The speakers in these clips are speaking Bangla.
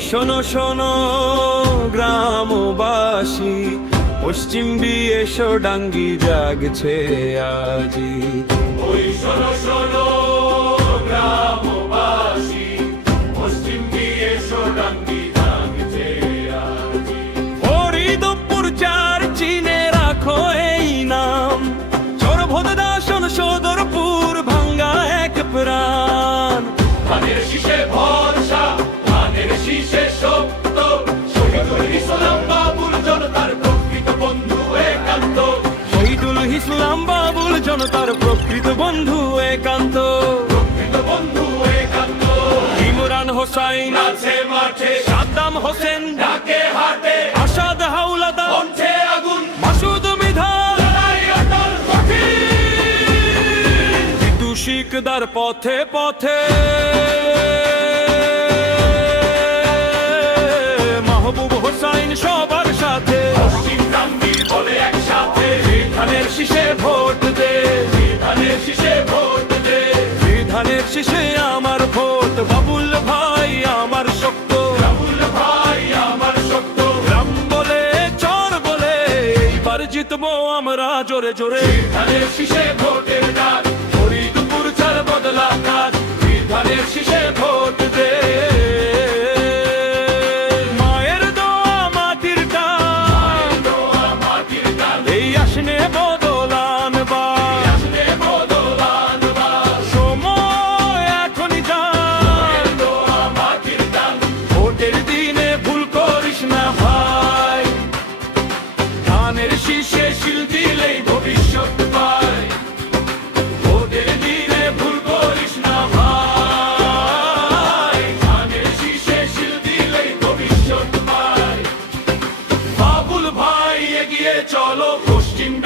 শোনো শোনো গ্রামবাসী পশ্চিম বিয়েশো ডাঙ্গি জাগছে আজি। ওই শোনো শোনো গ্রামবাসী পশ্চিম দিয়ে বাবুল জনতার প্রকৃত বন্ধু একান্ত। প্রকৃত বন্ধু একান্ত। ইমরান হোসাইন আছে মাঠে সাদ্দাম হোসেন ডাকে হাটে আসাদ হাওলাদার কণ্ঠে আগুন। মাসুদ মিধান শিকদার পথে পথে। মাহবুব হোসাইন সবার শেষে আমার ভোট। বাবুল ভাই আমার শক্ত। বাবুল ভাই আমার শক্ত। রাম বলে চর বলে এইবার জিতবো আমরা জোরে জোরে। ধানের শীষে ভোটের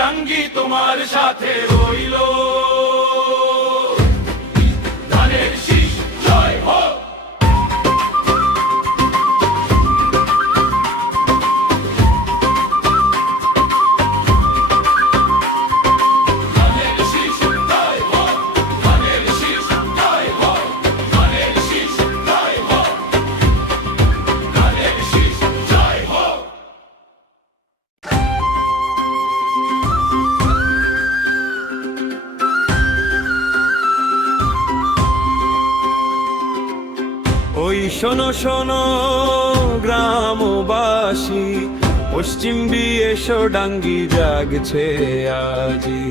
পশ্চিম তোমার সাথে রইল। ওই শোনো শোনো গ্রামবাসী পশ্চিম বিয়েশো ডাঙ্গি জাগছে আজি।